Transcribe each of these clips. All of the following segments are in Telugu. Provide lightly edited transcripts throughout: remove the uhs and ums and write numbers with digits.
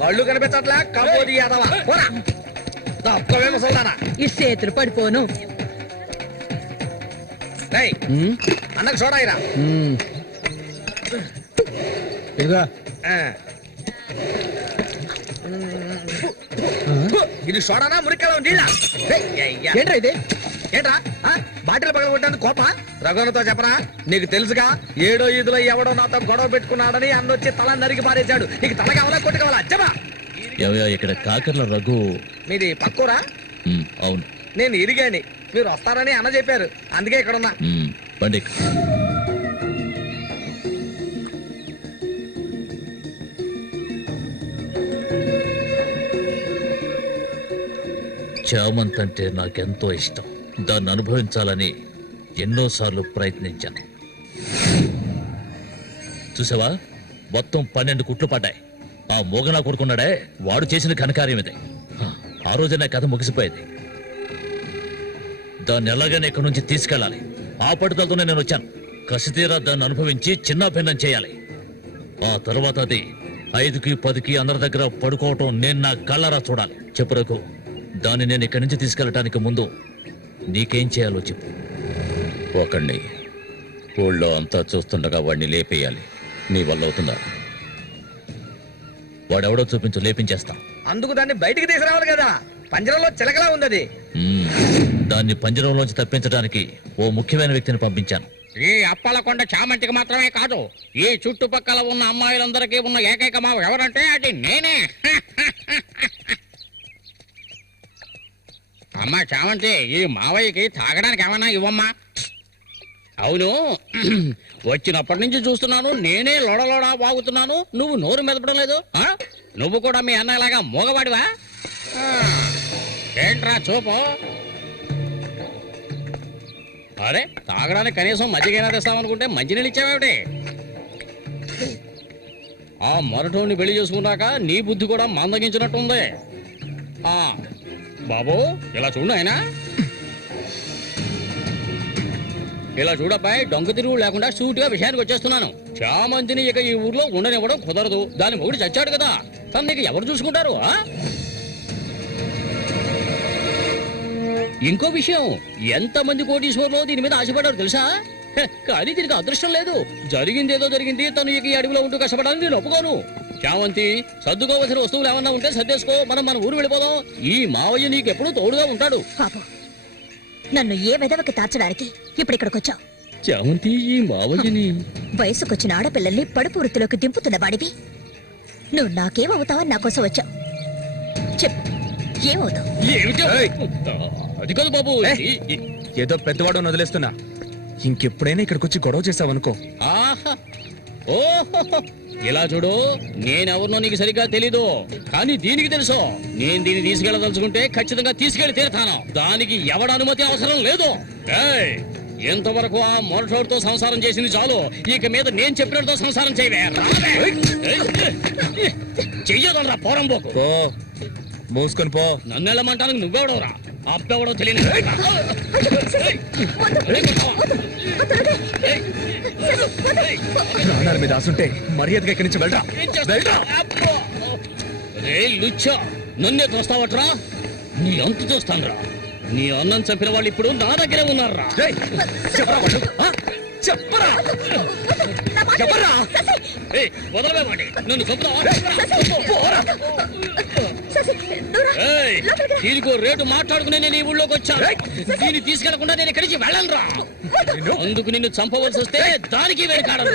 కళ్ళు కనిపించట్లా కబోది యాదవా పోరా తప్పవే ముసల్దానా ఈ చేతులు పడిపోను. అన్నకు చూడాయిరా ఇదిగా ఇది చూడనా మురికలో నీళ్ళ ఏంట్రా ఇది? ఏంట్రా బాటిల్ పగలగొట్టాను కోప రఘునతో చెప్పరా నీకు తెలుసుగా 7వ ఈదులో ఎవడో నాతో గొడవ పెట్టుకున్నాడని అన్నొచ్చి తల నరికి పారేశాడు. నీకు తల కావాలా కొట్టు కావాలా చెప్పరా? ఇక్కడ కాకర్ల రఘు మీది పక్కూరా? అవును, నేను ఇరిగాని మీరు వస్తారని అన్న చెప్పారు, అందుకే ఇక్కడ ఉన్నా. బండి చామంతి అంటే నాకెంతో ఇష్టం. దాన్ని అనుభవించాలని ఎన్నోసార్లు ప్రయత్నించాను. చూసావా, మొత్తం 12 కుట్లు పడ్డాయి. ఆ మోగనా కొడుకున్నాడే వాడు చేసిన ఘనకార్యం ఇదే. ఆ రోజు నా కథ ముగిసిపోయేది. దాన్ని ఎలాగైనా ఇక్కడి నుంచి తీసుకెళ్ళాలి. ఆ పట్టుదలతోనే నేను వచ్చాను. కసితీరా దాన్ని అనుభవించి చిన్న భిన్నం చేయాలి. ఆ తర్వాత అది 5కి 10కి అందరి దగ్గర పడుకోవటం నేను నా కళ్ళరా చూడాలి. చెప్పు రఘు, దాన్ని నేను ఇక్కడి నుంచి తీసుకెళ్ళటానికి ముందు నీకేం చేయాలో చెప్పు. ఒకడిని ఊళ్ళో అంతా చూస్తుండగా వాడిని లేపేయాలి. నీ వల్ల అవుతుందా? వాడెవడో చూపించు, లేపించేస్తాం. అందుకు దాన్ని బయటికి తీసుకురావాలి కదా, పంజరంలో చిలకలా ఉంది అది. దాన్ని పంజరంలోంచి తప్పించడానికి ఓ ముఖ్యమైన వ్యక్తిని పంపించాను. ఈ అప్పలకొండ చామంతికి మాత్రమే కాదు, ఈ చుట్టుపక్కల ఉన్న అమ్మాయిలందరికీ ఉన్న ఏకైక మావ ఎవరంటే అది నేనే. అమ్మా చామంతి, ఈ మావయ్యకి తాగడానికి ఏమన్నా ఇవ్వమ్మా. అవును, వచ్చినప్పటి నుంచి చూస్తున్నాను నేనే లోడలోడా వాగుతున్నాను, నువ్వు నోరు మెదపడం లేదు. నువ్వు కూడా మీ అన్నలాగా మోగవాడివా? ఏంట్రా చూపు? అరే, తాగడానికి కనీసం మజ్జిగైనా తెస్తామనుకుంటే మంచినీళ్ళు ఇచ్చావేమిటి? ఆ మరటోని పెళ్లి చేసుకున్నాక నీ బుద్ధి కూడా మందగించినట్టుంది. బాబు ఇలా చూడు ఆయన, ఇలా చూడబ్బాయి, డొంక తిరుగు లేకుండా సూటిగా విషయానికి వచ్చేస్తున్నాను. చామంతిని ఇక ఈ ఊర్లో ఉండనివ్వడం కుదరదు. దాని మొగుడు చచ్చాడు కదా, తను నీకు ఎవరు చూసుకుంటారు? ఇంకో విషయం, ఎంతమంది కోటీశ్వర్లో దీని మీద ఆశపడ్డారు తెలుసా? కానీ దీనికి అదృష్టం లేదు. జరిగిందేదో జరిగింది. తను ఇక ఈ అడవిలో ఉంటూ కష్టపడాలని నేను ఒప్పుకోను. చామంతి, సర్దుకోవలసిన వస్తువులు ఏమన్నా ఉంటే సర్దేసుకో, మన ఊరు వెళ్ళిపోదాం. ఈ మావయ్య నీకు ఎప్పుడు తోడుగా ఉంటాడు. నన్ను ఏ విధవకి తార్చడానికి ఇప్పుడు ఇక్కడికి వచ్చావు? చామంతి, ఈ మావయ్యని వయసుకొచ్చిన ఆడపిల్లల్ని పడుపు వృత్తిలోకి దింపుతున్న వాడివి నువ్వు నాకేమవుతావని నా కోసం వచ్చావు. చెప్పు, ఏమవుతావు? అది కాదు బాబు, ఏదో పెద్దవాడు వదిలేస్తున్నా. ఇంకెప్పుడైనా ఇక్కడికి వచ్చి గొడవ చేసావనుకో. ఓహో, ఇలా చూడు, నేనెవరినో నీకు సరిగ్గా తెలీదు, కానీ దీనికి తెలుసు. నేను దీన్ని తీసుకెళ్ళదలుచుకుంటే ఖచ్చితంగా తీసుకెళ్లి తీరుతాను. దానికి ఎవడ అనుమతి అవసరం లేదు. ఎంతవరకు ఆ మొరటోడితో సంసారం చేసింది చాలు. ఇక మీద నేను చెప్పినట్టు సంసారం చేయవే. చెయ్యదనరా పోరంబోకు. మూసుకొని పో. నన్ను వెళ్ళమంటానికి నువ్వెవడవరా? అబ్బెవడో తెలియదు. ప్రాణాల మీద ఆసుంటే మర్యాదగా ఇక్కడి నుంచి వెళ్ళరా. లుచ్చా, నన్నే చూస్తావట్రా? నీ అంత చూస్తానురా. నీ అన్నం చంపిన వాళ్ళు ఇప్పుడు నా దగ్గరే ఉన్నారా? చెప్పరా వదలవేవాడి, నన్ను చంపుతావా? దీనికో రేటు మాట్లాడుకునే నేను ఈ ఊళ్ళోకి వచ్చాను. దీన్ని తీసుకెళ్లకుండా నేను ఇక్కడి నుంచి వెళ్ళనురా. అందుకు నిన్ను చంపవలసి వస్తే దానికి వెనకాడను.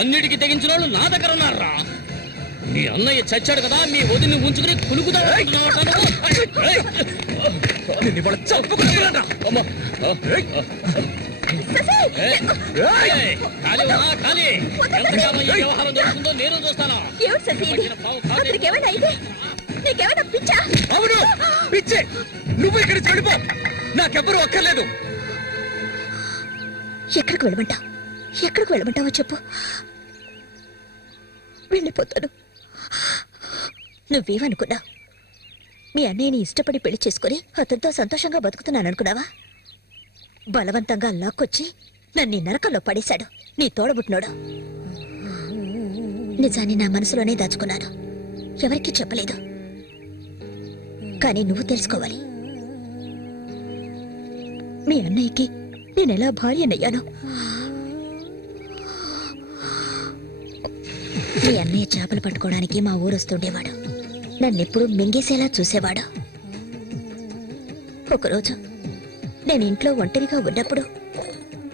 అన్నిటికీ తెగించిన వాళ్ళు నా దగ్గర ఉన్నారా? నీ అన్నయ్య చచ్చాడు కదా, మీ వదిని ఉంచుకుని కులుకుతా. వ్యవహారం జరుగుతుందో నేను చూస్తాను. అవును, పిచ్చే. నువ్వు ఇక్కడి నుంచి వెళ్ళిపో, నాకెవ్వరూ అక్కర్లేదు. ఎక్కడికి వెళ్ళమంటావు? ఎక్కడికి వెళ్ళమంటావో చెప్పు, వెళ్ళిపోతాను. నువ్వేమనుకున్నావు? మీ అన్నయ్యని ఇష్టపడి పెళ్లి చేసుకుని అతనితో సంతోషంగా బతుకుతున్నాను అనుకున్నావా? బలవంతంగా లాక్కొచ్చి నన్ను నరకంలో పడేశాడు నీ తోడబుట్టినోడు. నిజాన్ని నా మనసులోనే దాచుకున్నాను. ఎవరికీ చెప్పలేదు. కానీ నువ్వు తెలుసుకోవాలి, మీ అన్నయ్యకి నేనెలా భార్యనయ్యాను. మీ అన్నయ్య చేపలు పట్టుకోవడానికి మా ఊరు వస్తుండేవాడు. నన్నెప్పుడు మింగేసేలా చూసేవాడు. ఒకరోజు నేను ఇంట్లో ఒంటరిగా ఉన్నప్పుడు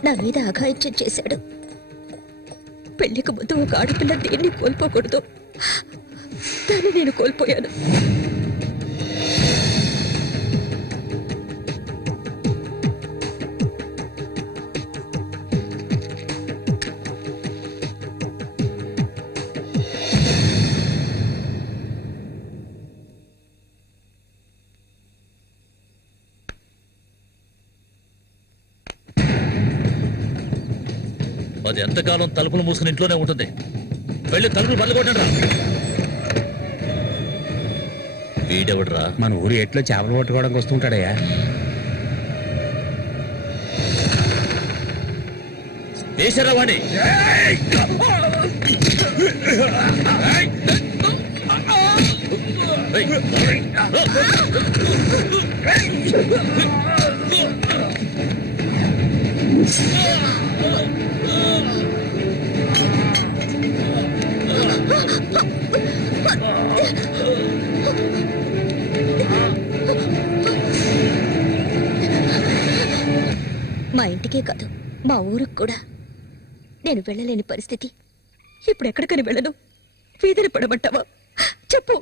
నా మీద అఘాయిత్యం చేశాడు. పెళ్లికి ముందు ఒక ఆడపిల్ల దేన్ని కోల్పోకూడదు, దాన్ని నేను కోల్పోయాను. అది ఎంతకాలం తలుపులు మూసుకుని ఇంట్లోనే ఉంటుంది. వెళ్ళి తలుపులు బల్లగొట్టండి. వీడెవడరా? మన ఊరి ఎట్లో చేపలు పట్టుకోవడానికి వస్తుంటాడయ్యా. వేసారా వాణి? మా ఇంటికే కాదు, మా ఊరికి కూడా నేను వెళ్ళలేని పరిస్థితి. ఇప్పుడు ఎక్కడికని వెళ్ళను? వీధిని పడమంటావా? చెప్పు.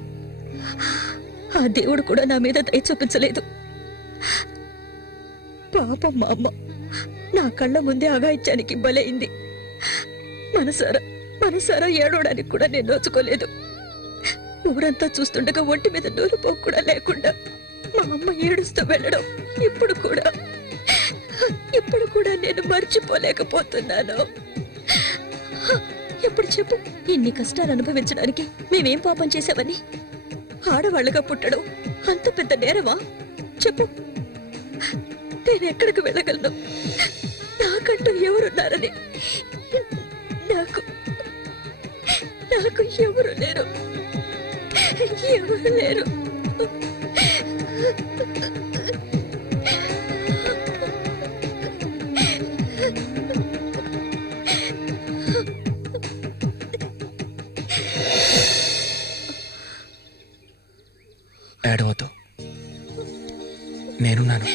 ఆ దేవుడు కూడా నా మీద దయ చూపించలేదు. పాపం మా అమ్మ నా కళ్ళ ముందే అఘాయిత్యానికి బలైంది. మనసారా ఏడవడానికి కూడా నేను నోచుకోలేదు. ఊరంతా చూస్తుండగా ఒంటి మీద నూలుపోకు కూడా లేకుండా మా అమ్మ ఏడుస్తూ వెళ్ళడం ఇప్పుడు కూడా నేను మర్చిపోలేకపోతున్నాను. ఎప్పుడు చెప్పు, ఇన్ని కష్టాలు అనుభవించడానికి మేమేం పాపం చేశామని? ఆడవాళ్ళగా పుట్టడం అంత పెద్ద నేరమా? చెప్పు, నేను ఎక్కడికి వెళ్ళగలను? నాకంటూ ఎవరున్నారని నాకు ఎవరు లేరు. ఏడవద్దు, నేనున్నాను.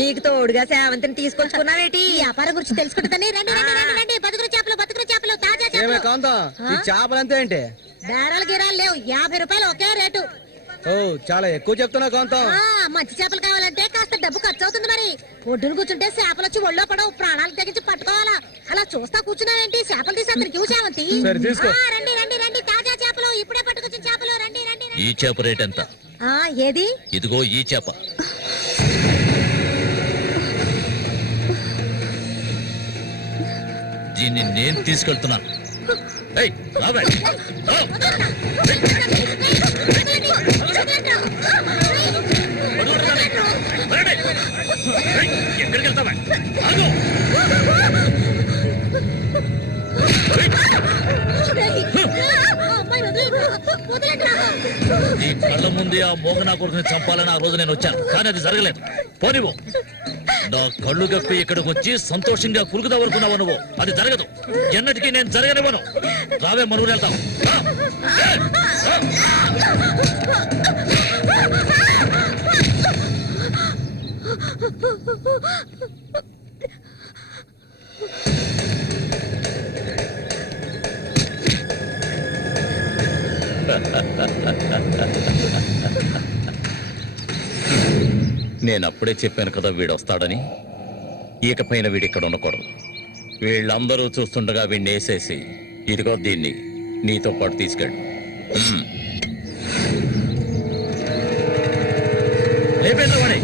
నీకు తోడుగా సేవంతిని తీసుకొచ్చుకున్నావేటి? వ్యాపారం గురించి తెలుసుకుంటుందని బతుకులు చేపలు తాజా చేపలు. చేపలంతా ఏంటి? బేరాలు గిరాలు లేవు, 50 రూపాయలు ఒకే రేటు. ఓ, చాలా ఎక్కువ చెప్తున్నా కాంతం. మంచి చేపలు కావాలంటే కాస్త డబ్బు ఖర్చు అవుతుంది. మరి ఒడ్డును కూర్చుంటే చేపలు వచ్చి ఒళ్ళో పడవు, ప్రాణాలు తెగించి పట్టుకోవాలా. అలా చూస్తా కూర్చున్నావేంటి? చేపలు తీసి అక్కడికి సేవంతి. రండి తాజా చేపలు, ఇప్పుడే పట్టుకొచ్చిన చేపలు. రండి. ఈ చేప రేట్ ఎంత? ఏది? ఇదిగో ఈ చేప. దీన్ని నేను తీసుకెళ్తున్నాను. ఏయ్, రావే. రా. పడుకోండి. రండి. ఏయ్, ఎక్కడికి వెళ్తావా? ఆగు. నీ కళ్ళ ముందే ఆ మోగనా కొడుకుని చంపాలని ఆ రోజు నేను వచ్చాను, కానీ అది జరగలేదు. పోనివ్వు. నా కళ్ళు గప్పి ఇక్కడికి వచ్చి సంతోషంగా పురుగుదా వరకున్నావు నువ్వు. అది జరగదు, ఎన్నటికీ నేను జరగనివ్వను. రావే, మనూరు వెళ్తాం. రా. నేను అప్పుడే చెప్పాను కదా వీడు వస్తాడని. ఇకపైన వీడు ఇక్కడ ఉండకూడదు. వీళ్ళందరూ చూస్తుండగా వీడిని వేసేసి ఇదిగో దీన్ని నీతో పాటు తీసుకెళ్ళు. లేపేంద్ర వాడి.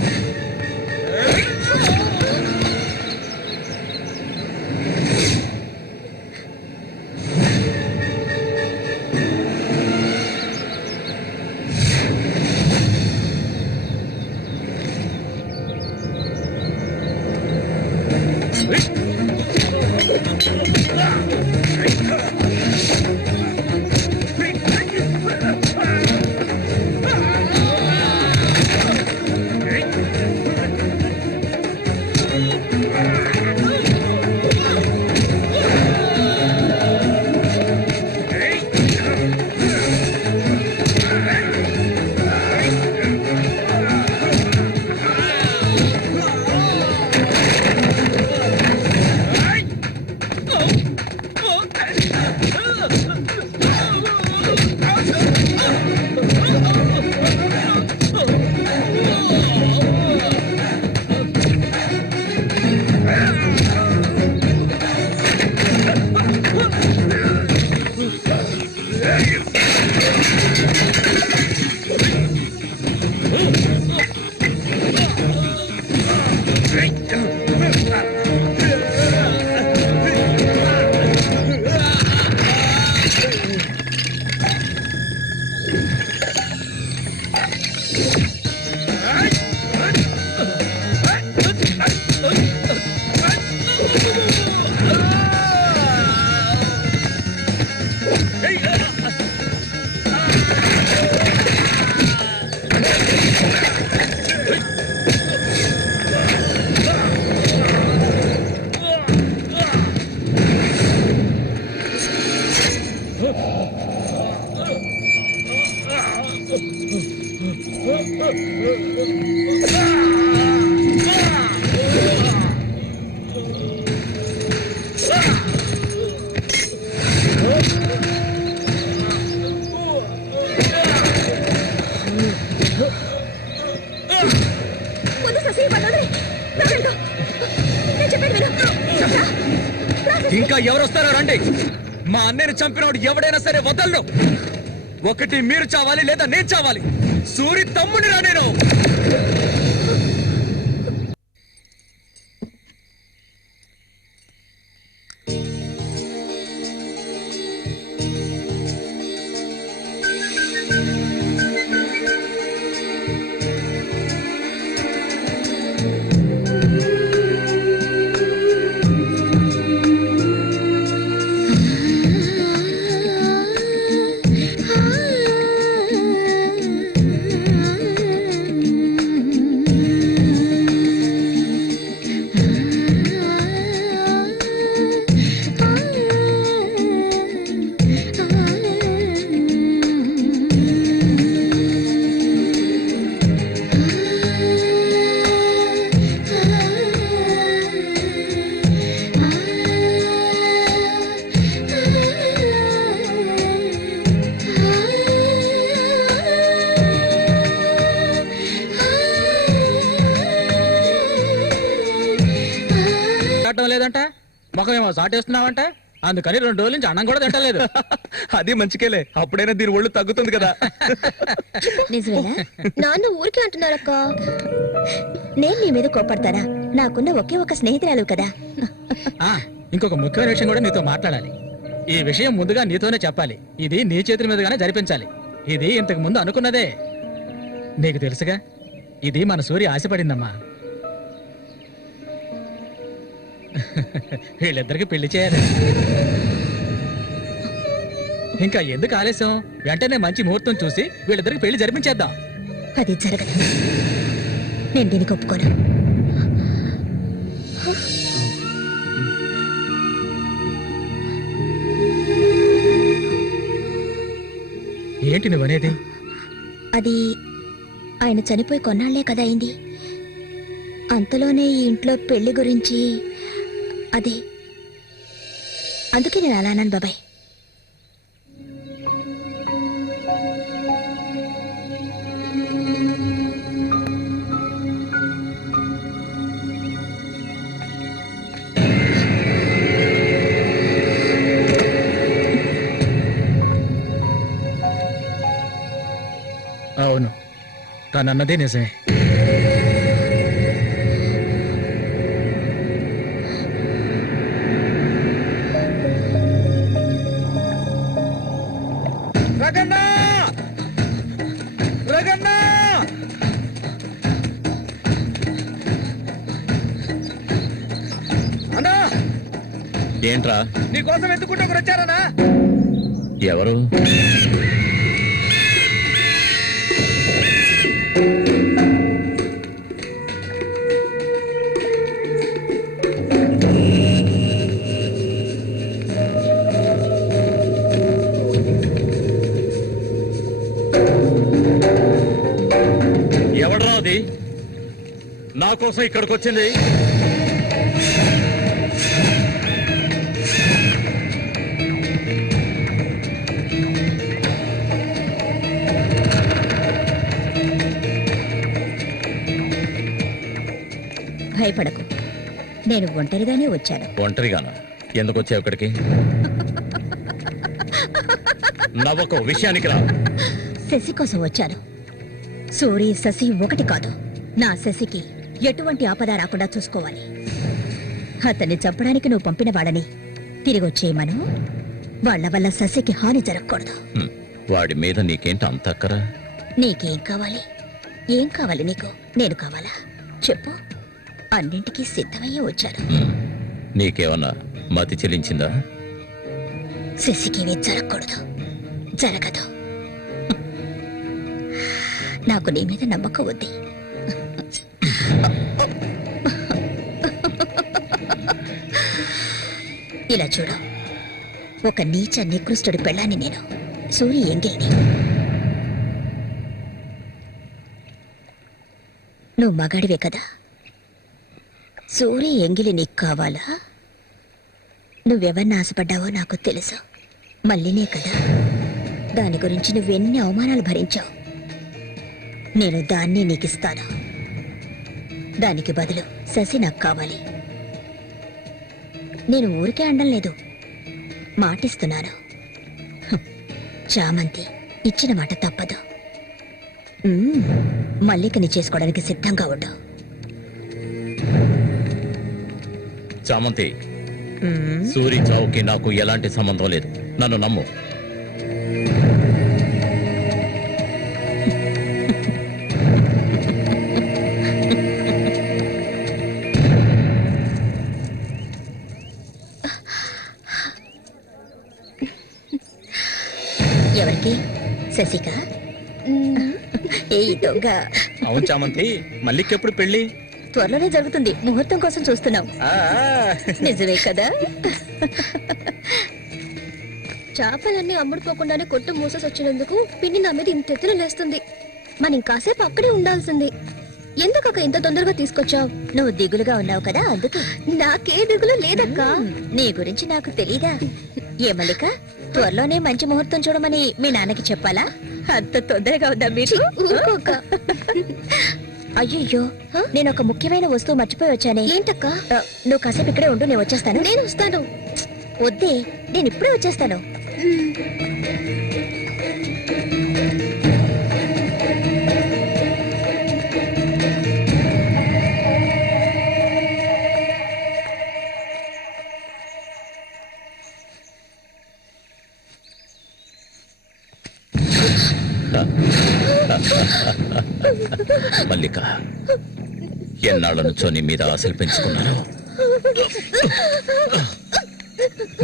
ఇంకా ఎవరు వస్తారో రండి. మా అన్నయ్యని చంపినవాడు ఎవడైనా సరే వదలను. ఒకటి మీరు చావాలి, లేదా నేను చావాలి. సూరి తమ్ముని రా నేను. లేదంట మొఖమేమో సాటేస్తున్నావంట, అందుకని 2 రోజుల నుంచి అన్నం కూడా తింటలేదు. అది మంచికేలే, అప్పుడైనా దీని ఒళ్ళు తగ్గుతుంది కదా. నిజమేనా? నాన్న ఊరికే అంటున్నారక్క. నేను నీ మీద కోపడతానా? నాకున్న ఒకే ఒక స్నేహితురాలు కదా. ఇంకొక ముఖ్యమైన విషయం కూడా నీతో మాట్లాడాలి. ఈ విషయం ముందుగా నీతోనే చెప్పాలి. ఇది నీ చేతుల మీదుగానే జరిపించాలి. ఇది ఇంతకు ముందు అనుకున్నదే. నీకు తెలుసుగా, ఇది మన సూర్య ఆశపడిందమ్మా. వీళ్ళిద్దరికి పెళ్లి చేయాలి. ఇంకా ఎందుకు ఆలస్యం? వెంటనే మంచి ముహూర్తం చూసి వీళ్ళిద్దరికి పెళ్లి జరిపించేద్దాం. అది జరగదు. నేను దీనికి ఒప్పుకోను. ఏంటి నువ్వనేది? అది ఆయన చనిపోయి కొన్నాళ్లే కదా అయింది. అంతలోనే ఈ ఇంట్లో పెళ్లి గురించి అదే, అందుకే నేను అలా అన్నాను బాబాయ్. అవును, తనన్నదే నిజమే. రగన్నా! రగన్నా! అన్నా, ఏంట్రా? నీకోసం ఎత్తుకుంటూ ఒకరు వచ్చారనా? ఎవరు? ఎవడ్రా అది నా కోసం ఇక్కడికి వచ్చింది? భయపడకు, నేను ఒంటరిగానే వచ్చాను. ఒంటరిగానా? ఎందుకు వచ్చావు ఇక్కడికి? నవ్వకు, విషయానికి రా. శశి కోసం వచ్చాను. సూరి శశి ఒకటి కాదు. నా శశికి ఎటువంటి ఆపద రాకుండా చూసుకోవాలి. అతన్ని చంపడానికి నువ్వు పంపిన వాళ్ళని తిరిగి వచ్చేయమను. వాళ్ళ వల్ల శశికి హాని జరగకూడదు. వాడి మీద నీకేంటి అంత అక్కరా? నీకేం కావాలి? ఏం కావాలి నీకు? నేను కావాలా? చెప్పు. అన్నింటికీ సిద్ధమయ్యే వచ్చాను. నీకేమన్నా మతి చెల్లించిందా? శశికేమీ జరగకూడదు. జరగదు. నాకు నీ మీద నమ్మకం ఉంది. ఇలా చూడు, ఒక నీచ నికృష్టుడి పెళ్ళాన్ని నేను, సూరి ఎంగిల్ని. నువ్వు మగాడివే కదా. సూరి ఎంగిలి నీకు కావాలా? నువ్వెవరిని ఆశపడ్డావో నాకు తెలుసు. మళ్ళీనే కదా. దాని గురించి నువ్వెన్ని అవమానాలు భరించావు. నేను దాన్ని నీకిస్తాను. దానికి బదులు శశి నాకు కావాలి. నేను ఊరికే అండం లేదు, మాటిస్తున్నాను. చామంతి ఇచ్చిన మాట తప్పదు. మల్లికని చేసుకోవడానికి సిద్ధంగా ఉండు. చామంతి, సూరి చావుకి నాకు ఎలాంటి సంబంధం లేదు. నన్ను నమ్ము. ఎవరికి? శశికా? ఏ దొంగ! అవును చామంతి, మల్లికెప్పుడు పెళ్లి? త్వరలోనే జరుగుతుంది. ముహూర్తం కోసం చూస్తున్నాం. నిజమే కదా. చేపలన్నీ అమ్ముడుపోకుండానే కొట్టు మూసేసి వచ్చినందుకు పిన్ని నా మీద ఇంత ఎత్తున లేస్తుంది. మనం ఇంకాసేపు అక్కడే ఉండాల్సింది. ఎందుకక్క ఇంత తొందరగా తీసుకొచ్చావు? నువ్వు దిగులుగా ఉన్నావు కదా, అందుకే. నాకే దిగులు లేదక్క. నీ గురించి నాకు తెలీదా? ఏ మల్లిక, త్వరలోనే మంచి ముహూర్తం చూడమని మీ నాన్నకి చెప్పాలా? అంత తొందరగా ఉందా మీరు? ఊరుకోక. అయ్యయ్యో, నేను ఒక ముఖ్యమైన వస్తువు మర్చిపోయి వచ్చానే. ఏంటక్క? నువ్వు కాసేపు ఇక్కడే ఉండు, నేను వచ్చేస్తాను. నేను వస్తాను. వద్దే, నేను ఇప్పుడే వచ్చేస్తాను. మల్లిక, ఎన్నాళ్ళ నుంచో నీ మీద ఆశలు పెంచుకున్నాను.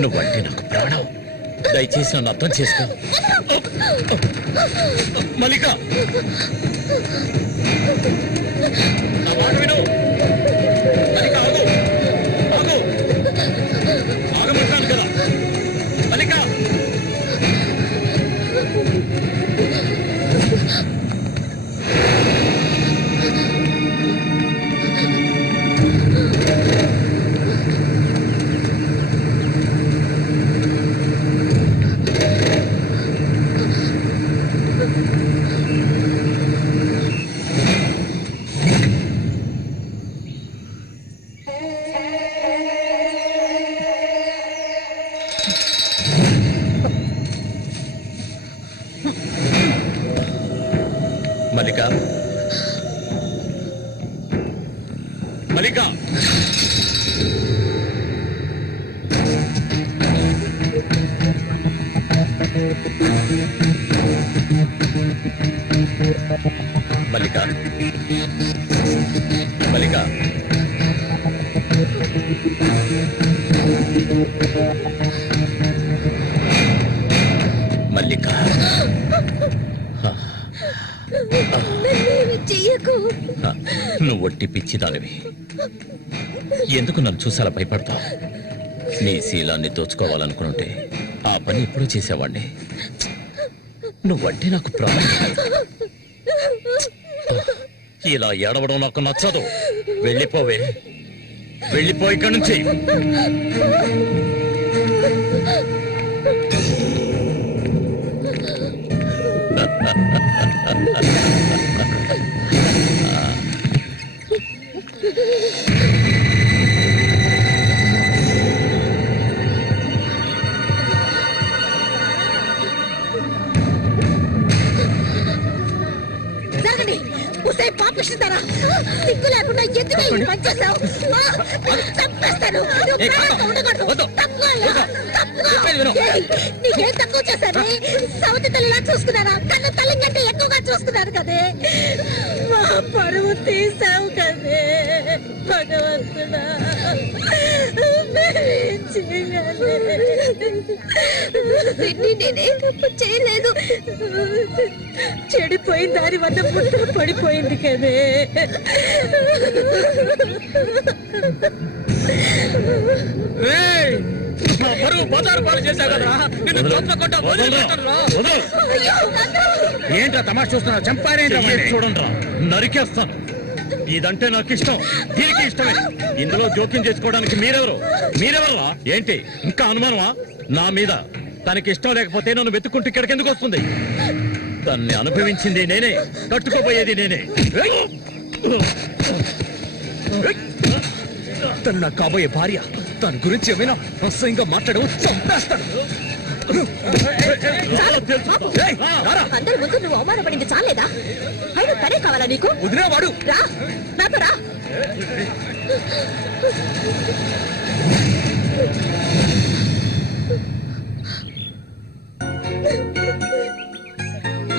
నువ్వంటే నాకు ప్రాణం. దయచేసి నన్ను అర్థం చేసుకో. మల్లిక, నా మాట విను. మల్లిక, ఆగు, ఆగు, ఆగమంటాను కదా. మల్లిక, మల్లిక, మల్లిక, మల్లిక, మల్లిక, మల్లిక, చెయ్యకు. నువ్వు ఒట్టి పిచ్చిదానివి. ఎందుకు నన్ను చూసాలా భయపడతావు? నీ శీలాన్ని దోచుకోవాలనుకుంటే ఆ పని ఎప్పుడూ చేసేవాడిని. నువ్వంటే నాకు ప్రాణం. ఇలా ఏడవడం నాకు నచ్చదు. వెళ్ళిపోవే, వెళ్ళిపో ఇక్కడి నుంచి. జరగండి. ఉసే పాపిస్తారా? సిగ్గు లేకుండా ఎందుకు ఈ పని చేశావు? చంపేస్తాను. నువ్వు ప్రాణంగా ఉండకూడదు. తప్పుకోవాలా? తప్పుకో. ఏయ్, నీకేం తక్కువ చేశాను? సౌతి తల్లిలా చూసుకున్నారా? కన్ను తల్లి కంటే ఎక్కువగా చూసుకున్నారు కదే. మా పరువు తీసావు కదే భగవంతుడా. మేమేం చేయగలే? నేనే తప్పు చేయలేదు. చెడిపోయిన దాని వల్ల పుట్టు పడిపోయింది కదే. ఏంట్రా తమాషా చూస్తున్నావు? చంపారేంట్రా? చూడండి, నరికేస్తాను. ఇదంటే నాకు ఇష్టం, దీనికి ఇష్టమే. ఇందులో జోక్యం చేసుకోవడానికి మీరెవరా? ఏంటి ఇంకా అనుమానమా నా మీద? తనకి ఇష్టం లేకపోతే నన్ను వెతుక్కుంటూ ఇక్కడికి ఎందుకు వస్తుంది? తన్ని అనుభవించింది నేనే, కట్టుకోబోయేది నేనే. తను నాకు కాబోయే భార్య. తన గురించి ఏమైనా అసహ్యంగా మాట్లాడు, చంపేస్తాను. అందరి ముందు నువ్వు అవమానపడింది చాలేదా? అయినా తనే కావాలా నీకు? వదిలేవాడు. రా, నాతో రా.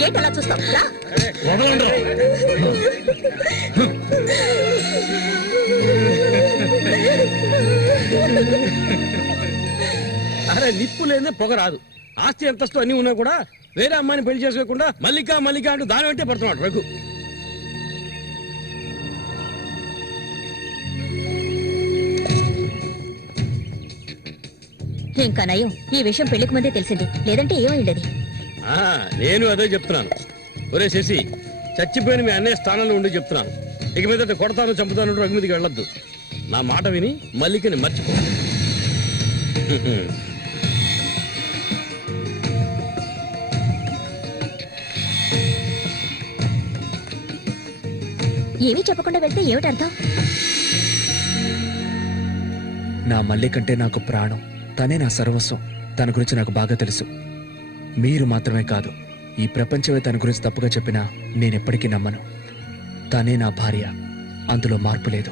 ఏంటలా చూస్తావు? రా. అరే, నిప్పు లేదే పొగ రాదు. ఆస్తి అంతస్తు అన్ని ఉన్నా కూడా వేరే అమ్మాయిని పెళ్లి చేసుకోకుండా మల్లిక మల్లిక అంటూ దాని వెంటే పడుతున్నాడు రఘు. ఇంకా నయం, ఈ విషయం పెళ్లికి ముందే తెలిసింది. లేదంటే ఏమైండది? నేను అదే చెప్తున్నాను. ఒరే శశి, చచ్చిపోయిన మీ అన్నయ్య స్థానంలో ఉండి చెప్తున్నాను. ఇక మీద కొడతాను చంపుతాను రఘు మీదకి వెళ్ళొద్దు. నా మాట విని మల్లికని మర్చిపో. ఏమీ చెప్పకుండా వెళ్తే ఏమిటి అర్థం? నా మల్లి కంటే నాకు ప్రాణం. తనే నా సర్వస్వం. తన గురించి నాకు బాగా తెలుసు. మీరు మాత్రమే కాదు, ఈ ప్రపంచమే తన గురించి తప్పుగా చెప్పినా నేనెప్పటికీ నమ్మను. తనే నా భార్య, అందులో మార్పు లేదు.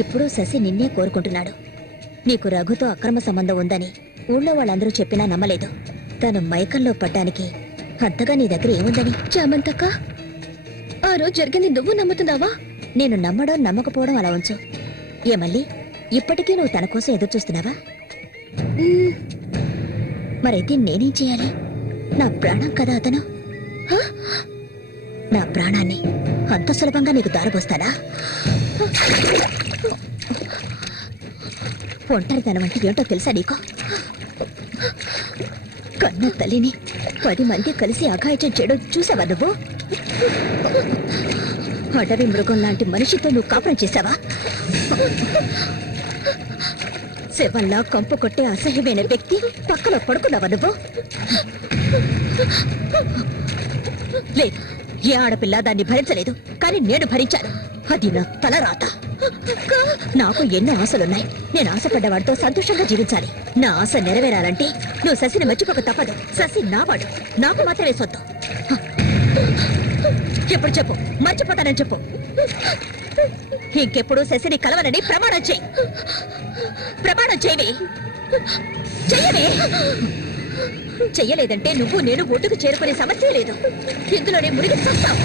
ఇప్పుడు శశి నిన్నే కోరుకుంటున్నాడు. నీకు రఘుతో అక్రమ సంబంధం ఉందని ఊళ్ళో వాళ్ళందరూ చెప్పినా నమ్మలేదు. తను మైకంలో పడ్డానికి అంతగా నీ దగ్గర ఏముందని? చామంతక్క, ఆ రోజు జరిగింది నువ్వు నమ్ముతున్నావా? నేను నమ్మడం నమ్మకపోవడం అలా ఉంచు. ఏ మళ్ళీ ఇప్పటికీ నువ్వు తన కోసం ఎదురు చూస్తున్నావా? మరైతే నేనేం చేయాలి? నా ప్రాణం కదా అతను. హ? నా ప్రాణాన్ని అంత సులభంగా నీకు దారపోస్తానా? ఒంటరితనం అంటే ఏంటో తెలుసా నీకు? కన్న తల్లిని 10 మంది కలిసి అఘాయిత్యం చేయడం చూసావా నువ్వు? అడవి మృగం లాంటి మనిషితో నువ్వు కాపురం చేశావా? శవంలా కంపు కొట్టే అసహ్యమైన వ్యక్తి పక్కలో పడుకున్నావా నువ్వు? లేదు, ఏ ఆడపిల్ల దాన్ని భరించలేదు, కానీ నేను భరించాను. అది నా తలరాత. నాకు ఎన్నో ఆశలున్నాయి. నేను ఆశపడ్డవాడితో సంతోషంగా జీవించాలి. నా ఆశ నెరవేరాలంటే నువ్వు శశిని మర్చిపోక తప్పదు. శశి నావాడు, నాకు మాత్రమే సొత్తు. ఎప్పుడు చెప్పు, మర్చిపోతానని చెప్పు. ఇంకెప్పుడు శశిని కలవనని ప్రమాణం చేయి. ప్రమాణం చేయవే. చెయ్యవే. చెయ్యలేదంటే నువ్వు నేను ఒడ్డుకు చేరుకునే సమస్య లేదు. ఇందులోనే మునిగి చస్తావు.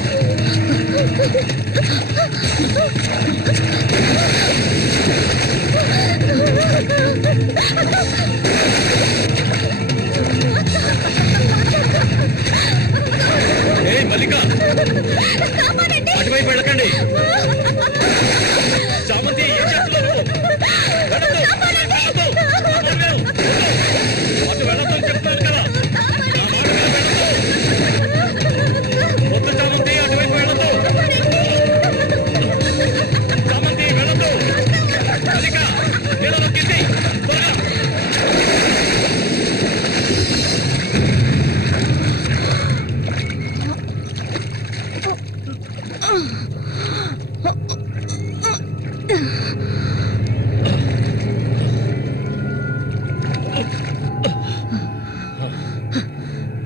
మల్లిక, అటువైపు వెళ్ళకండి. చామంతి, ఏం చేస్తున్నావు నువ్వు? అటు వెళ్ళొద్దని చెప్తున్నాను కదా. నా మాట వెళ్ళొద్దు. వద్దు చామంతి, అటువైపు వెళ్ళొద్దు. చామంతి, వెళ్ళొద్దు. మల్లిక, నీళ్ళలో కింది త్వరగా.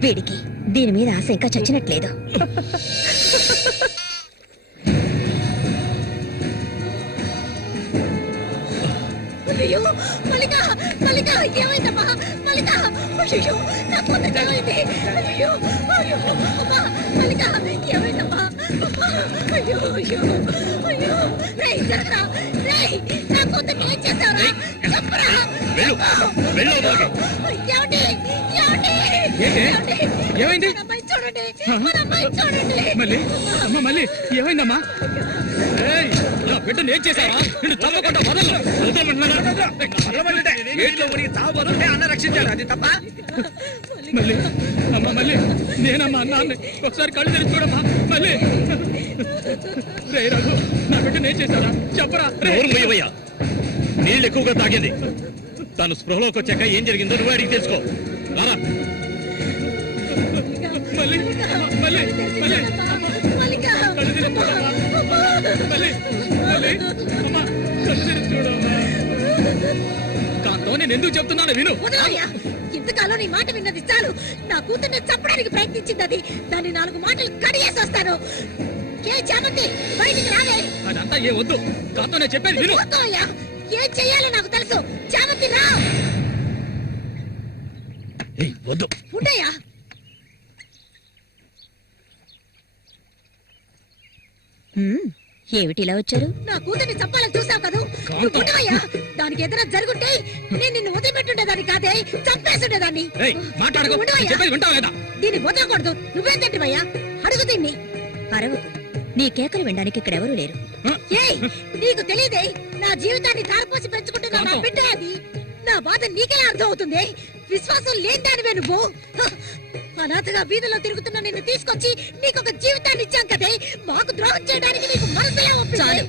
వీడికి దీని మీద ఆశ ఇంకా చచ్చినట్లేదు. అయ్యో మల్లిక, మల్లిక, ఏమైందమ్మా? మల్లిక, అయ్యో నా కూతురు ఏమైంది? అయ్యో, అయ్యో, అమ్మా, మల్లిక, ఏమైందమ్మా? అయ్యో, అయ్యో, అయ్యో, రేయ్ జరగరా, రేయ్, నా కూతురు ఏం చేశావురా? చెప్పరా? వెళ్ళు, వెళ్ళు. ఏమండి? ఏమండి? ఏంటి? ఏమైంది? మన అమ్మాయి చూడండి, మన అమ్మాయి చూడండి. మళ్ళీ అమ్మ, మళ్ళీ ఏమైందమ్మా? ఏయ్, నా బిడ్డను ఏం చేశావా? నిన్ను చల్లకుండా వదలను. ఏట్లో ఉనికి చావు బదులు అన్న రక్షించాడు. అది తప్ప. మళ్ళీ అమ్మ, మళ్ళీ నేనమ్మా అన్నాన్ని ఒకసారి కళ్ళు తెరిచి చూడమ్మా. మళ్ళీ రే రఘు, నా బిడ్డను ఏం చేశారా? చెప్పరా. నోరు మూయవయ్యా. నీళ్ళు ఎక్కువగా తాగింది. తను స్పృహలోకి వచ్చాక ఏం జరిగిందో నువ్వు అడిగి తెలుసుకో. రారా. మళ్ళీ మళ్ళీ మళ్ళీ మల్లిక, కళ్ళు తెరిచి చూడమ్మా. మళ్ళీ మళ్ళీ అమ్మా, కళ్ళు తెరిచి చూడమ్మా. కాంతో నేను ఎందుకు చెప్తున్నాను విను. వదలయ్యా, ఇంతకాలం నీ మాట విన్నది చాలు. నా కూతుర్ని చంపడానికి ప్రయత్నించింది అది. దాన్ని 4 మాటలు కడిగేసి వస్తాను. ఏ చామంతి, బయటికి రాలే. అదంతా ఏ వద్దు. కాంతో నేను చెప్పేది విను. వదలయ్యా, ఏం చెయ్యాలో నాకు తెలుసు. చామంతి రా. వద్దు. ఉండయ్యా. ఏమిటి ఇలా వచ్చారు? నా కూతుర్ని చంపాలని చూసావు కదా. నువ్వు ఉండవయ్యా. దానికి ఏదైనా జరుగుంటే నేను నిన్ను వదిలిపెట్టుండేదాన్ని కాదే, చంపేస్తుండేదాన్ని. మాట్లాడుకో. ఉండవయ్యా. చెప్పేది వింటావా లేదా? దీన్ని వదలకూడదు. నువ్వేం తింటివయ్యా? అడుగు దీన్ని. అరవకు. నీ కేకలు వినడానికి ఇక్కడెవరూ లేరు. ఏయ్, నీకు తెలియదే, నా జీవితాన్ని ధారపోసి పెంచుకుంటున్న నా బిడ్డ అది. నా బాధ నీకెలా అర్థం అవుతుంది? విశ్వాసం లేని దానివే నువ్వు. అనాథగా వీధిలో తిరుగుతున్న నిన్ను తీసుకొచ్చి నీకు ఒక జీవితాన్ని ఇచ్చాం కదే. మాకు ద్రోహం చేయడానికి నీకు మనసులే ఒప్పింది. చాలు,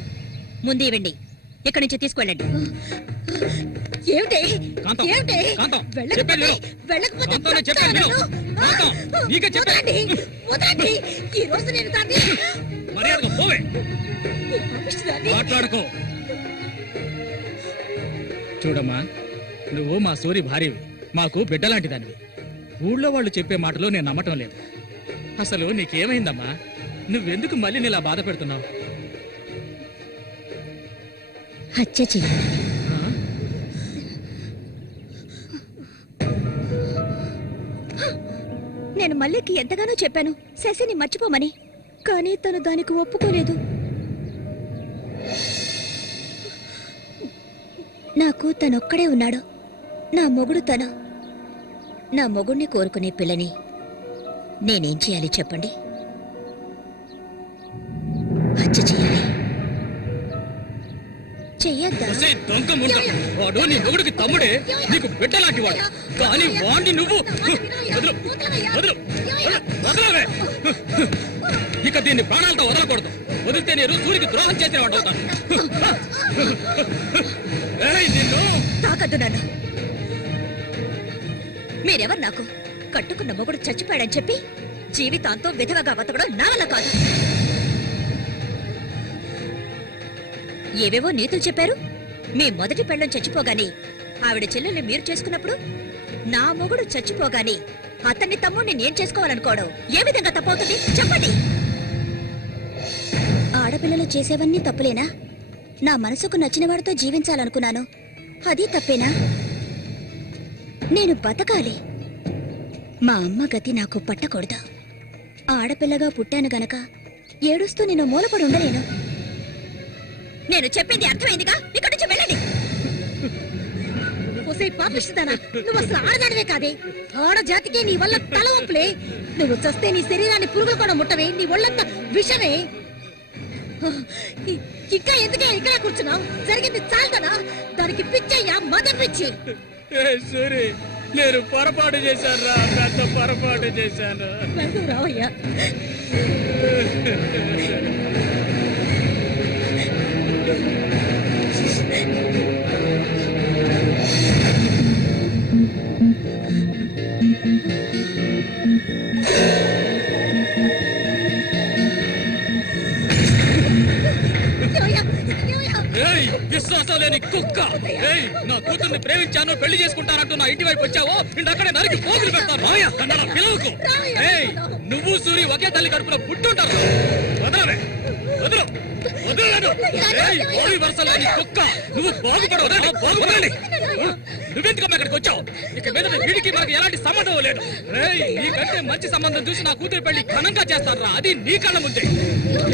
ముందు ఇవ్వండి. ఇక్కడి నుంచి తీసుకెళ్ళండి. ఏమిటి? కాంతం, ఏమిటి? కాంతం, వెళ్ళకపోతే చెప్పేది విను. వెళ్ళకపోతే కాంతం, నేను చెప్పేది విను. కాంతం, నీకే చెప్పేది. వదలండి, వదలండి. ఈ రోజు నేను దాన్ని మర్యాదగా పోవే. ఈ పాపిష్టిదాన్ని మాట్లాడుకో. చూడమ్మా, నువ్వు మా సూరి భార్యవి, మాకు బిడ్డలాంటి దానివి. ఊళ్ళో వాళ్ళు చెప్పే మాటలు నేను నమ్మటం లేదు. అసలు నీకేమైందమ్మా? నువ్వెందుకు మళ్ళీ ఇలా బాధ పెడుతున్నావు? హత్య చెయ్యాలి. నేను మల్లికి ఎంతగానో చెప్పాను శశిని మర్చిపోమని, కానీ తను దానికి ఒప్పుకోలేదు. నాకు తనొక్కడే ఉన్నాడు. నా మొగుడు తను. నా మొగుడిని కోరుకునే పిల్లని నేనేం చేయాలి చెప్పండి? హత్య చేయాలి. చెయ్యొద్దా? ఒసేయ్ దొంగ ముండ, వాడు నీ మొగుడికి తమ్ముడే, నీకు బిడ్డలాంటి వాడు. కానీ వాణ్ణి నువ్వు వదలు, వదలు, వదలవే. ఇక దీన్ని ప్రాణాలతో వదలకూడదు. వదిలితే నేను సూర్యుడికి ద్రోహం చేసిన వాడు అవుతాను. ఏయ్, నిన్ను తాకద్దు నన్ను. మీరెవరు నాకు? కట్టుకున్న మొగుడు చచ్చిపోయాడని చెప్పి జీవితాంతో విధవగా బతకడం నా వల్ల కాదు. ఏవేవో నీతులు చెప్పారు. మీ మొదటి పెళ్ళం చచ్చిపోగానే ఆవిడ చెల్లెల్ని మీరు చేసుకున్నప్పుడు నా మొగుడు చచ్చిపోగానే అతన్ని తమ్ముడిని నేను చేసుకోవాలనుకోవడం ఏ విధంగా తప్పవుతుంది చెప్పండి? ఆడపిల్లలు చేసేవన్నీ తప్పులేనా? నా మనసుకు నచ్చిన వాడితో జీవించాలనుకున్నాను, అది తప్పేనా? నేను బతకాలి. మా అమ్మ గతి నాకు పట్టకూడదు. ఆడపిల్లగా పుట్టాను గనక ఏడుస్తూ నేను మూలపడి ఉండలేను. నేను చెప్పింది అర్థమైందిగా? ఇక్కడి నుంచి వెళ్ళండి. పాపిస్తానా? నువ్వు అసలు ఆడదానివే కాదే. ఆడ జాతికే నీ వల్ల తల వంపులే. నువ్వు చస్తే నీ శరీరాన్ని పురుగులు కూడా ముట్టవే. నీ ఒళ్ళంతా విషమే. ఇంకా ఎందుకే ఇక్కడ కూర్చున్నావు? జరిగింది చాలుదనా? దానికి పిచ్చయ్యా, మద పిచ్చి. సూరి, నేను పొరపాటు చేశాను రా, పెద్ద పొరపాటు చేశాను. రావయ్యా. విశ్వాసం లేని కుక్క. నా కూతుర్ని ప్రేమించాను, పెళ్లి చేసుకుంటానంటూ నా ఇంటి వైపు వచ్చావో అక్కడే నరికి పోగులు పెడతాను. పిలవకు. నువ్వు సూరి ఒకే తల్లి కడుపులో పుట్టుంటారు. వదలవే, వదలు, వదలలేదు. వరుస లేని కుక్క, నువ్వు బాగుపడవు. బాగుపడాలి. నువ్వెందుకమ్మా ఇక్కడికి వచ్చావు? ఇక మీద వీడికి మనకి ఎలాంటి సంబంధం లేదు. నీకంటే మంచి సంబంధం చూసి నా కూతురు పెళ్లి ఘనంగా చేస్తారా, అది నీ కళ్ళ ముందే.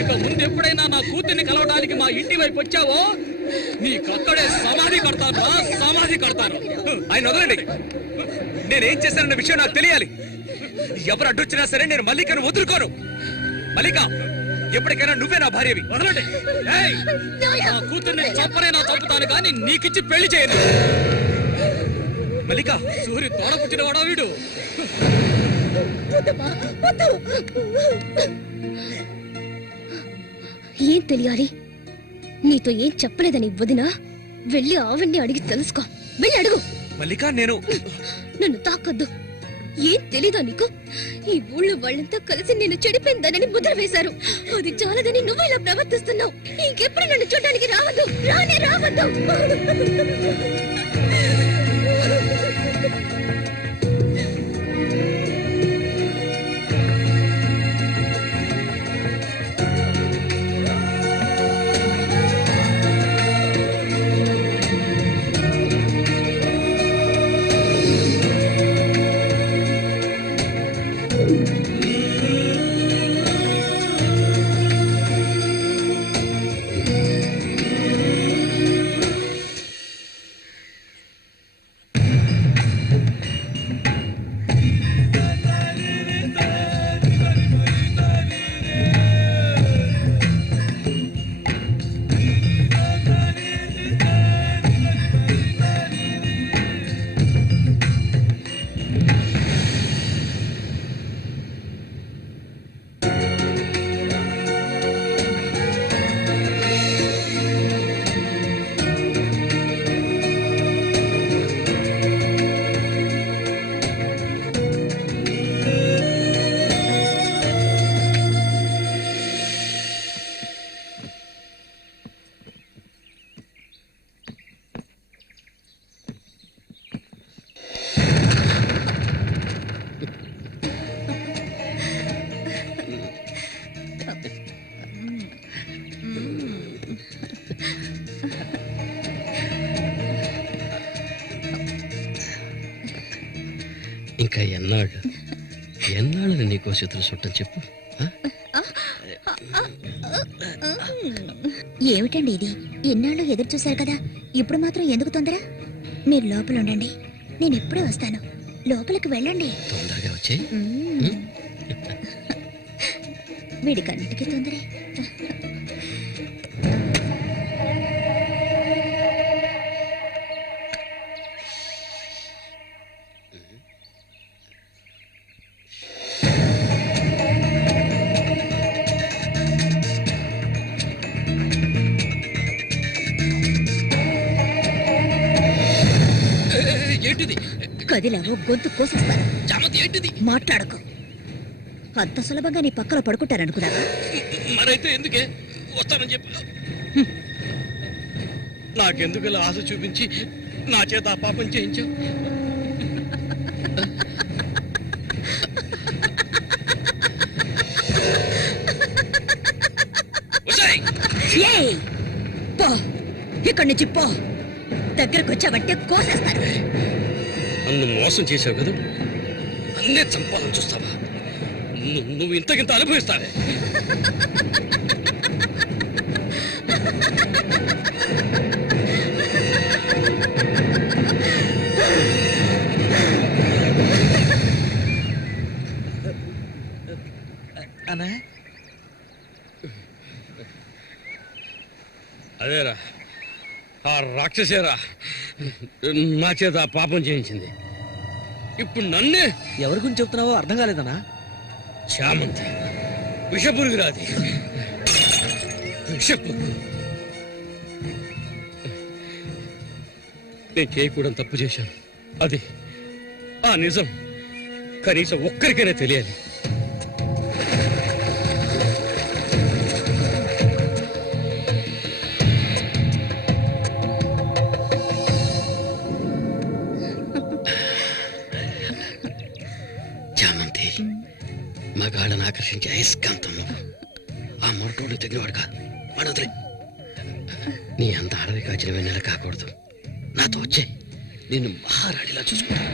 ఇక ముందు ఎప్పుడైనా నా కూతుర్ని కలవడానికి మా ఇంటి వైపు వచ్చావో నీకక్కడే సమాధి కడతాను, సమాధి కడతాను. ఆయన వదలండి. నేనేం చేశానన్న విషయం నాకు తెలియాలి. ఎవరు అడ్డొచ్చినా సరే నేను మల్లికను వదులుకోను. మల్లిక, ఎప్పటికైనా నువ్వే నా భార్యవి. వదలండి. నా కూతుర్ని చంపనైనా చంపుతాను కానీ నీకిచ్చి పెళ్లి చేయను. మల్లిక, సూర్యు తోడ పుట్టిన వాడా వీడు? ఏం తెలియాలి? నీతో ఏం చెప్పలేదని వదినా? వెళ్ళి ఆవిడ్ని అడిగి తెలుసుకో. వెళ్ళి అడుగు. మల్లిక, నేను నన్ను తాకొద్దు. ఏం తెలీదా నీకు? ఈ ఊళ్ళో వాళ్ళంతా కలిసి నేను చెడిపోయిందనని ముద్ర వేశారు. అది చాలదని నువ్వు ఇలా ప్రవర్తిస్తున్నావు. ఇంకెప్పుడు నన్ను చూడడానికి రావద్దు. రానే రావద్దు. ఇంకా ఎన్నాళ్ళు నీకో శత్రు చుట్టం చెప్పు. ఏమిటండి ఇది? ఎన్నాళ్ళు ఎదురు చూశారు కదా, ఇప్పుడు మాత్రం ఎందుకు తొందర? మీరు లోపల ఉండండి, నేను ఎప్పుడే వస్తాను. లోపలికి వెళ్ళండి. తొందరగా వచ్చే. వీడికన్నిటికీ తొందరే. ఏంటిది? కదిలావో గొంతు కోసేస్తాను. చామంతి ఏంటిది? మాట్లాడకు. అంత సులభంగా నీ పక్కన పడుకుంటారనుకున్నావా? మరైతే ఎందుకే వస్తానని చెప్పు. నాకెందుకు ఇలా ఆశ చూపించి నా చేత ఆ పాపం చేయించావు? ఏయ్! పో, ఇక్కడి నుంచి పో. దగ్గరకు వచ్చావంటే కోసేస్తాను. నన్ను మోసం చేసావు కదా, అన్నే చంపాలని చూస్తావా? నువ్వు ఇంతకింత అనుభవిస్తావే. అదేరా, ఆ రాక్షసేరా నా చేత ఆ పాపం చేయించింది. ఇప్పుడు నన్నే. ఎవరి గురించి చెప్తున్నావో అర్థం కాలేదన్నా. చామంతి విషపురుగురాది. విషపురుగు. నేను చేయకూడదు తప్పు చేశాను. అది ఆ నిజం కనీసం ఒక్కరికైనా తెలియాలి. చామంతి మగాళ్ళని ఆకర్షించే అయస్కాంతం నువ్వు. ఆ మొరటోడు తెగినవాడు కాదు, వాడు వదిలే. నీ అంత అడవి కాచిన వెన్నెల కాకూడదు. నాతో వచ్చే, నిన్ను మహారాణిలా చూసుకుంటా.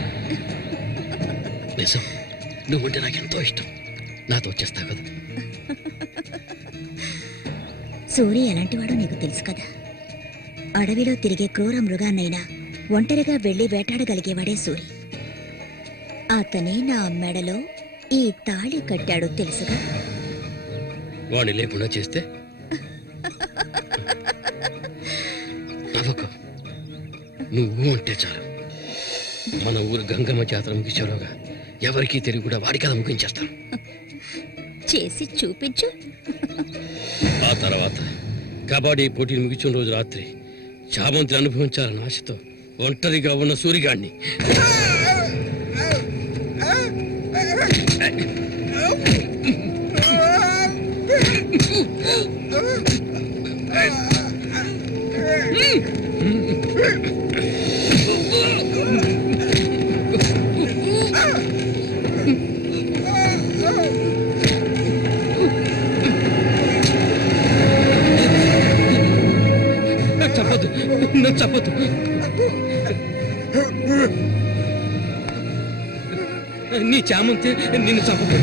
నిజం, నువ్వుంటే నాకెంతో ఇష్టం. నాతో వచ్చేస్తావు కదా. సూర్య ఎలాంటివాడో నీకు తెలుసు కదా. అడవిలో తిరిగే క్రూర మృగాన్నైనా ఒంటరిగా వెళ్లి వేటాడగలిగేవాడే సూరి. అతనే నా మెడలో ఈ తాళి కట్టాడు తెలుసుగా. వాణ్ణి లేకుండా చేస్తే నవ్వకు. నువ్వు అంటే చాలు. మన ఊరు గంగమ్మ జాతర ముగించేలోగా ఎవరికీ తెలివి కూడా వాడి కథ ముగించేస్తాను. చేసి చూపించు. ఆ తర్వాత కబడ్డీ పోటీలు ముగించిన రోజు రాత్రి చామంతిని అనుభవించాలని ఆశతో ఒంటరిగా ఉన్న సూరిగాడిని చెప్పదు, నన్ను చెప్పదు. నీ చామంతి నిన్ను చంపదు.